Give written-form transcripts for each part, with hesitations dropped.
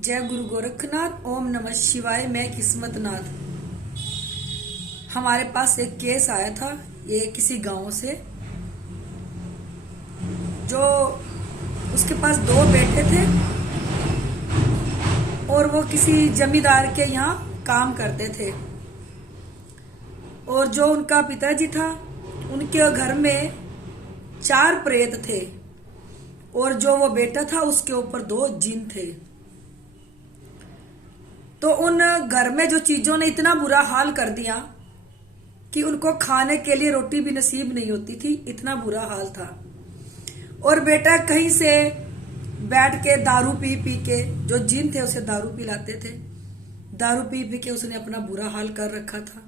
जय गुरु गोरखनाथ। ओम नमः शिवाय। मैं किस्मत नाथ। हमारे पास एक केस आया था, ये किसी गांव से, जो उसके पास दो बेटे थे और वो किसी जमींदार के यहाँ काम करते थे। और जो उनका पिताजी था, उनके घर में 4 प्रेत थे और जो वो बेटा था उसके ऊपर 2 जिन थे। तो उन घर में जो चीजों ने इतना बुरा हाल कर दिया कि उनको खाने के लिए रोटी भी नसीब नहीं होती थी, इतना बुरा हाल था। और बेटा कहीं से बैठ के दारू पी पी के, जो जिन थे उसे दारू पिलाते थे, दारू पी पी के उसने अपना बुरा हाल कर रखा था।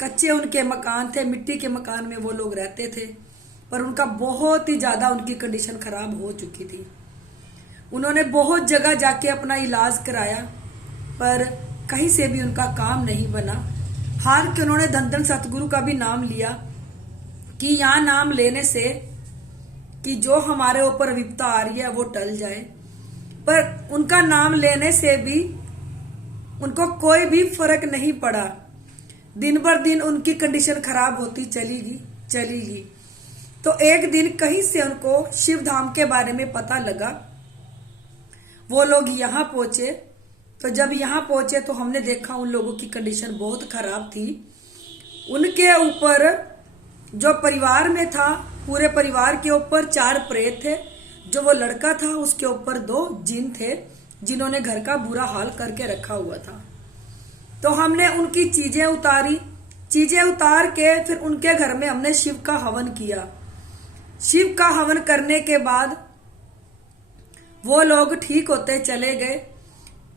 कच्चे उनके मकान थे, मिट्टी के मकान में वो लोग रहते थे, पर उनका बहुत ही ज्यादा उनकी कंडीशन खराब हो चुकी थी। उन्होंने बहुत जगह जाके अपना इलाज कराया, पर कहीं से भी उनका काम नहीं बना। हार के उन्होंने धन धन सतगुरु का भी नाम लिया कि यहाँ नाम लेने से कि जो हमारे ऊपर विपदा आ रही है वो टल जाए, पर उनका नाम लेने से भी उनको कोई भी फर्क नहीं पड़ा। दिन भर दिन उनकी कंडीशन खराब होती चली। तो एक दिन कहीं से उनको शिव धाम के बारे में पता लगा। वो लोग यहाँ पहुंचे। तो जब यहाँ पहुंचे तो हमने देखा उन लोगों की कंडीशन बहुत खराब थी। उनके ऊपर जो परिवार में था, पूरे परिवार के ऊपर 4 प्रेत थे। जो वो लड़का था उसके ऊपर 2 जिन थे, जिन्होंने घर का बुरा हाल करके रखा हुआ था। तो हमने उनकी चीजें उतारी। चीजें उतार के फिर उनके घर में हमने शिव का हवन किया। शिव का हवन करने के बाद वो लोग ठीक होते चले गए।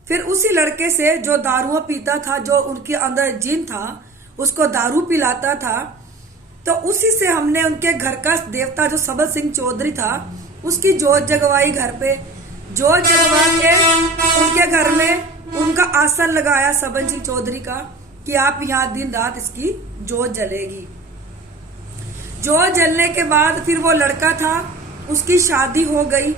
फिर उसी लड़के से जो दारुआ पीता था, जो उनके अंदर जिन था, उसको दारू पिलाता था, तो उसी से हमने उनके घर का देवता जो सबल सिंह चौधरी था, उसकी जोत जगवाई। घर पे जोत जगवा के उनके घर में उनका आसन लगाया सबल सिंह चौधरी का कि आप यहाँ दिन रात इसकी जोत जलेगी। जोत जलने के बाद फिर वो लड़का था, उसकी शादी हो गई।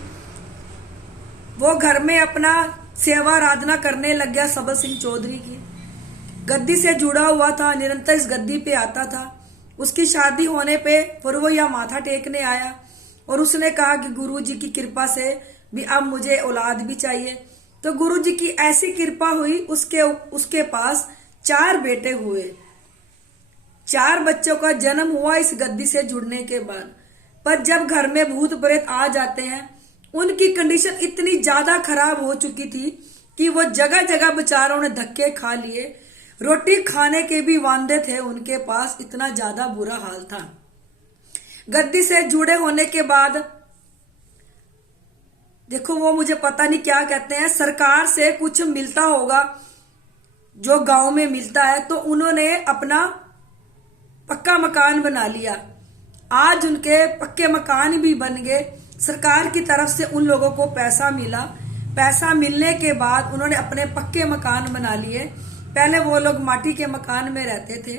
वो घर में अपना सेवा आराधना करने लग गया सबल सिंह चौधरी की। गद्दी से जुड़ा हुआ था, निरंतर इस गद्दी पे आता था। उसकी शादी होने पे फिर वो यहाँ माथा टेकने आया और उसने कहा कि गुरुजी की कृपा से भी अब मुझे औलाद भी चाहिए। तो गुरुजी की ऐसी कृपा हुई, उसके पास 4 बेटे हुए। 4 बच्चों का जन्म हुआ इस गद्दी से जुड़ने के बाद। पर जब घर में भूत प्रेत आ जाते हैं, उनकी कंडीशन इतनी ज्यादा खराब हो चुकी थी कि वो जगह जगह बेचारों ने धक्के खा लिए। रोटी खाने के भी वांदे थे उनके पास, इतना ज्यादा बुरा हाल था। गद्दी से जुड़े होने के बाद देखो, वो मुझे पता नहीं क्या कहते हैं, सरकार से कुछ मिलता होगा जो गांव में मिलता है, तो उन्होंने अपना पक्का मकान बना लिया। आज उनके पक्के मकान भी बन गए। सरकार की तरफ से उन लोगों को पैसा मिला। पैसा मिलने के बाद उन्होंने अपने पक्के मकान बना लिए। पहले वो लोग माटी के मकान में रहते थे,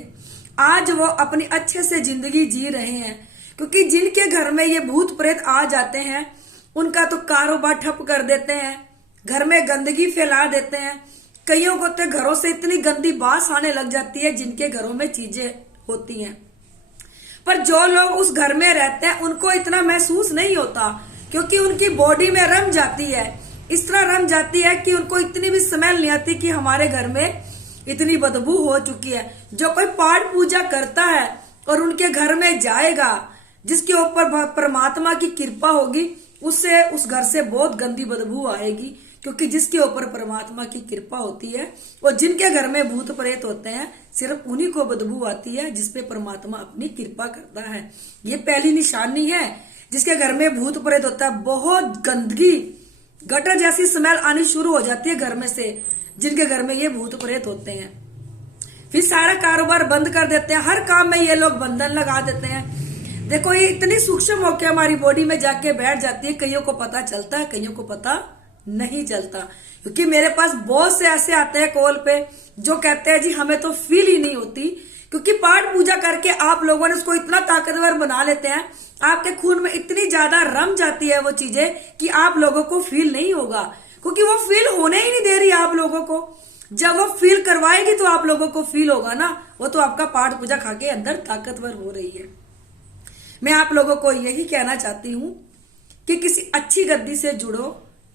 आज वो अपनी अच्छे से जिंदगी जी रहे हैं। क्योंकि जिनके घर में ये भूत प्रेत आ जाते हैं, उनका तो कारोबार ठप कर देते हैं, घर में गंदगी फैला देते हैं। कईयों को तो घरों से इतनी गंदी बास आने लग जाती है जिनके घरों में चीजें होती हैं। पर जो लोग उस घर में रहते हैं उनको इतना महसूस नहीं होता, क्योंकि उनकी बॉडी में रम जाती है। इस तरह रम जाती है कि उनको इतनी भी स्मेल नहीं आती कि हमारे घर में इतनी बदबू हो चुकी है। जो कोई पाठ पूजा करता है और उनके घर में जाएगा, जिसके ऊपर परमात्मा की कृपा होगी, उससे उस घर से बहुत गंदी बदबू आएगी। क्योंकि जिसके ऊपर परमात्मा की कृपा होती है और जिनके घर में भूत प्रेत होते हैं, सिर्फ उन्हीं को बदबू आती है जिसपे परमात्मा अपनी कृपा करता है। ये पहली निशानी है। जिसके घर में भूत प्रेत होता है, बहुत गंदगी, गटर जैसी स्मेल आनी शुरू हो जाती है घर में से, जिनके घर में ये भूत प्रेत होते हैं। फिर सारा कारोबार बंद कर देते हैं, हर काम में ये लोग बंधन लगा देते हैं। देखो, ये इतनी सूक्ष्म होकर हमारी बॉडी में जाके बैठ जाती है। कईयों को पता चलता है, कईयों को पता नहीं चलता। क्योंकि मेरे पास बहुत से ऐसे आते हैं कॉल पे जो कहते हैं जी हमें तो फील ही नहीं होती। क्योंकि पाठ पूजा करके आप लोगों ने उसको इतना ताकतवर बना लेते हैं, आपके खून में इतनी ज्यादा रम जाती है वो चीजें कि आप लोगों को फील नहीं होगा। क्योंकि वो फील होने ही नहीं दे रही आप लोगों को। जब वो फील करवाएगी तो आप लोगों को फील होगा ना, वो तो आपका पाठ पूजा खा के अंदर ताकतवर हो रही है। मैं आप लोगों को यही कहना चाहती हूं कि किसी अच्छी गद्दी से जुड़ो,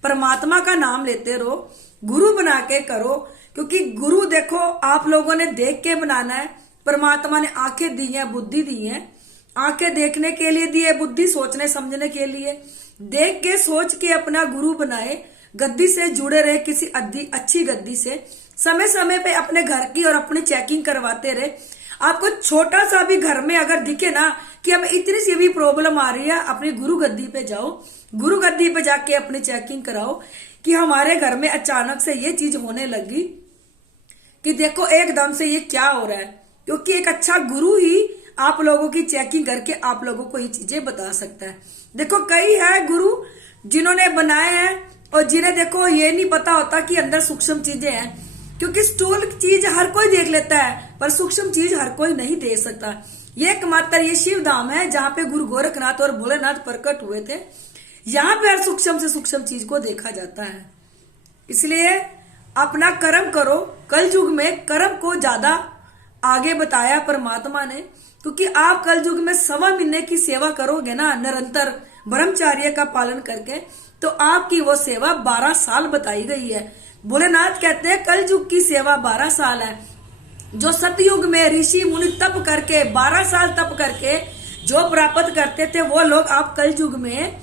परमात्मा का नाम लेते रहो, गुरु बना के करो, क्योंकि गुरु देखो आप लोगों ने देख के बनाना है। परमात्मा ने आंखें दी है, बुद्धि दी है, आंखें देखने के लिए दी है, बुद्धि सोचने समझने के लिए। देख के सोच के अपना गुरु बनाए, गद्दी से जुड़े रहे, किसी अच्छी गद्दी से समय समय पे अपने घर की और अपनी चेकिंग करवाते रहे। आपको छोटा सा भी घर में अगर दिखे ना कि हमें इतनी सी भी प्रॉब्लम आ रही है, अपनी गुरु गद्दी पे जाओ, गुरु गद्दी पे जाके अपनी चेकिंग कराओ कि हमारे घर में अचानक से ये चीज होने लगी कि देखो एकदम से ये क्या हो रहा है। क्योंकि एक अच्छा गुरु ही आप लोगों की चेकिंग करके आप लोगों को ये चीजें बता सकता है। देखो कई है गुरु जिन्होंने बनाए हैं और जिन्हें देखो ये नहीं पता होता कि अंदर सूक्ष्म चीजें हैं। क्योंकि स्थूल चीज हर कोई देख लेता है, पर सूक्ष्म चीज हर कोई नहीं देख सकता। ये एकमात्र ये शिव धाम है जहाँ पे गुरु गोरखनाथ और भोलेनाथ प्रकट हुए थे। यहाँ पे हर सूक्ष्म से सूक्ष्म चीज को देखा जाता है। इसलिए अपना कर्म करो। कल युग में कर्म को ज्यादा आगे बताया परमात्मा ने, क्योंकि आप कल युग में 1.25 महीने की सेवा करोगे ना निरंतर ब्रह्मचार्य का पालन करके, तो आपकी वो सेवा 12 साल बताई गई है। भोलेनाथ कहते हैं कल युग की सेवा 12 साल है। जो सतयुग में ऋषि मुनि तप करके 12 साल तप करके जो प्राप्त करते थे, वो लोग आप कल युग में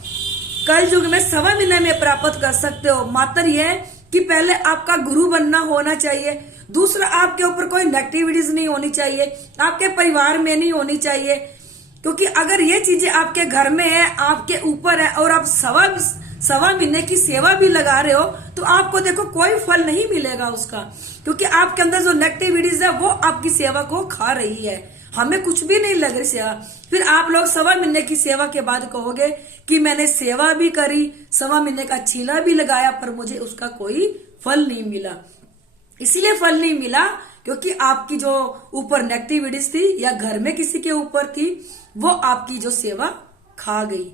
1.25 महीने में प्राप्त कर सकते हो। मात्र ये कि पहले आपका गुरु बनना होना चाहिए, दूसरा आपके ऊपर कोई नेगेटिविटीज नहीं होनी चाहिए, आपके परिवार में नहीं होनी चाहिए। क्योंकि अगर ये चीजें आपके घर में है, आपके ऊपर है, और आप 1.25 महीने की सेवा भी लगा रहे हो, तो आपको देखो कोई फल नहीं मिलेगा उसका। क्योंकि आपके अंदर जो नेगेटिविटीज है वो आपकी सेवा को खा रही है। हमें कुछ भी नहीं लग रही सेवा। फिर आप लोग 1.25 महीने की सेवा के बाद कहोगे कि मैंने सेवा भी करी, 1.25 महीने का चीला भी लगाया, पर मुझे उसका कोई फल नहीं मिला। इसीलिए फल नहीं मिला क्योंकि आपकी जो ऊपर नेगेटिविटीज थी या घर में किसी के ऊपर थी, वो आपकी जो सेवा खा गई।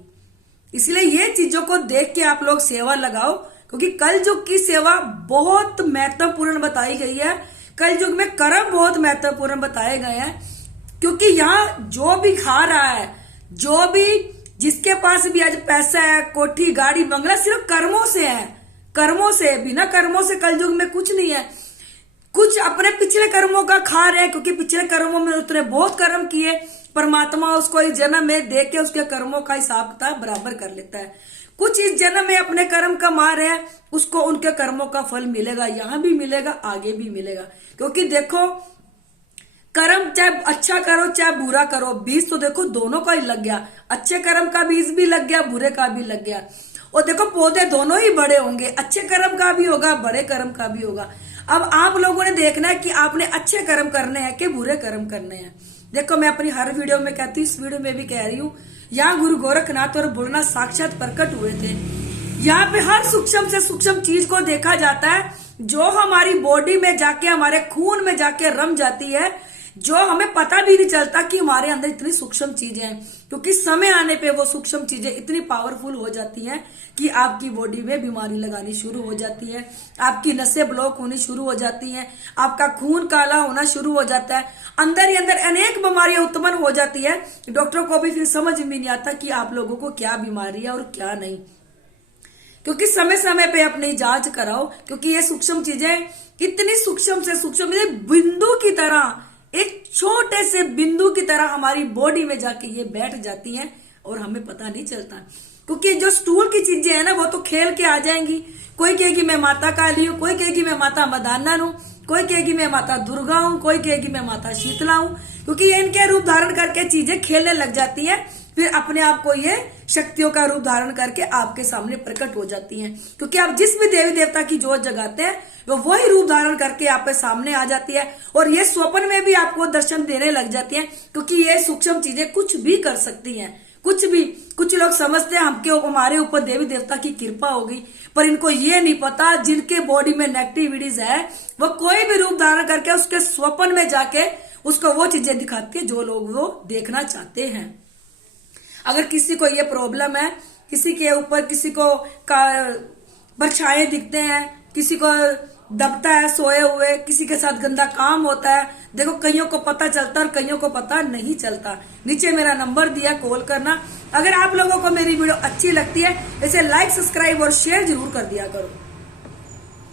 इसलिए ये चीजों को देख के आप लोग सेवा लगाओ, क्योंकि कल युग की सेवा बहुत महत्वपूर्ण बताई गई है। कल युग में कर्म बहुत महत्वपूर्ण बताए गए हैं। क्योंकि यहाँ जो भी खा रहा है, जो भी जिसके पास भी आज पैसा है, कोठी गाड़ी बंगला, सिर्फ कर्मों से है। कर्मों से, बिना कर्मों से कल युग में कुछ नहीं है। कुछ अपने पिछले कर्मों का खा रहे हैं, क्योंकि पिछले कर्मों में उसने बहुत कर्म किए। परमात्मा उसको इस जन्म में देख के उसके कर्मों का हिसाब किताब बराबर कर लेता है। कुछ इस जन्म में अपने कर्म कमा रहे हैं, उसको उनके कर्मों का फल मिलेगा, यहां भी मिलेगा, आगे भी मिलेगा। क्योंकि देखो कर्म चाहे अच्छा करो चाहे बुरा करो, बीज तो देखो दोनों का ही लग गया। अच्छे कर्म का बीज भी लग गया, बुरे का भी लग गया। और देखो पौधे दोनों ही बड़े होंगे, अच्छे कर्म का भी होगा, बड़े कर्म का भी होगा। अब आप लोगों ने देखना है कि आपने अच्छे कर्म करने हैं कि बुरे कर्म करने हैं। देखो मैं अपनी हर वीडियो में कहती हूँ, इस वीडियो में भी कह रही हूँ, यहाँ गुरु गोरखनाथ और भोलेनाथ साक्षात प्रकट हुए थे। यहाँ पे हर सूक्ष्म से सूक्ष्म चीज को देखा जाता है, जो हमारी बॉडी में जाके, हमारे खून में जाके रम जाती है, जो हमें पता भी नहीं चलता कि हमारे अंदर इतनी सूक्ष्म चीजें हैं। क्योंकि समय आने पे वो सूक्ष्म चीजें इतनी पावरफुल हो जाती हैं कि आपकी बॉडी में बीमारी लगानी शुरू हो जाती है, आपकी नसें ब्लॉक होनी शुरू हो जाती हैं, आपका खून काला होना शुरू हो जाता है, अंदर ही अंदर अनेक बीमारियां उत्पन्न हो जाती है। डॉक्टर को भी फिर समझ में नहीं आता कि आप लोगों को क्या बीमारी है और क्या नहीं। क्योंकि समय समय पे अपनी जांच कराओ, क्योंकि ये सूक्ष्म चीजें इतनी सूक्ष्म से सूक्ष्म बिंदु की तरह, एक छोटे से बिंदु की तरह हमारी बॉडी में जाके ये बैठ जाती हैं और हमें पता नहीं चलता। क्योंकि जो स्टूल की चीजें हैं ना, वो तो खेल के आ जाएंगी। कोई कहेगी मैं माता काली हूँ, कोई कहेगी मैं माता मदानन हूँ, कोई कहेगी मैं माता दुर्गा हूँ, कोई कहेगी मैं माता शीतला हूँ। क्योंकि ये इनके रूप धारण करके चीजें खेलने लग जाती है, फिर अपने आप को ये शक्तियों का रूप धारण करके आपके सामने प्रकट हो जाती हैं। क्योंकि आप जिस भी देवी देवता की जोत जगाते हैं, वो वही रूप धारण करके आपके सामने आ जाती है, और ये स्वप्न में भी आपको दर्शन देने लग जाती हैं। क्योंकि ये सूक्ष्म चीजें कुछ भी कर सकती हैं, कुछ भी। कुछ लोग समझते हैं हमारे ऊपर देवी देवता की कृपा होगी, पर इनको ये नहीं पता जिनके बॉडी में नेगेटिविटीज है, वो कोई भी रूप धारण करके उसके स्वप्न में जाके उसको वो चीजें दिखाती है जो लोग वो देखना चाहते हैं। अगर किसी को ये प्रॉब्लम है, किसी के ऊपर किसी को परछाएं दिखते हैं, किसी को दबता है सोए हुए, किसी के साथ गंदा काम होता है। देखो कईयों को पता चलता है और कईयों को पता नहीं चलता। नीचे मेरा नंबर दिया, कॉल करना। अगर आप लोगों को मेरी वीडियो अच्छी लगती है इसे लाइक, सब्सक्राइब और शेयर जरूर कर दिया करो।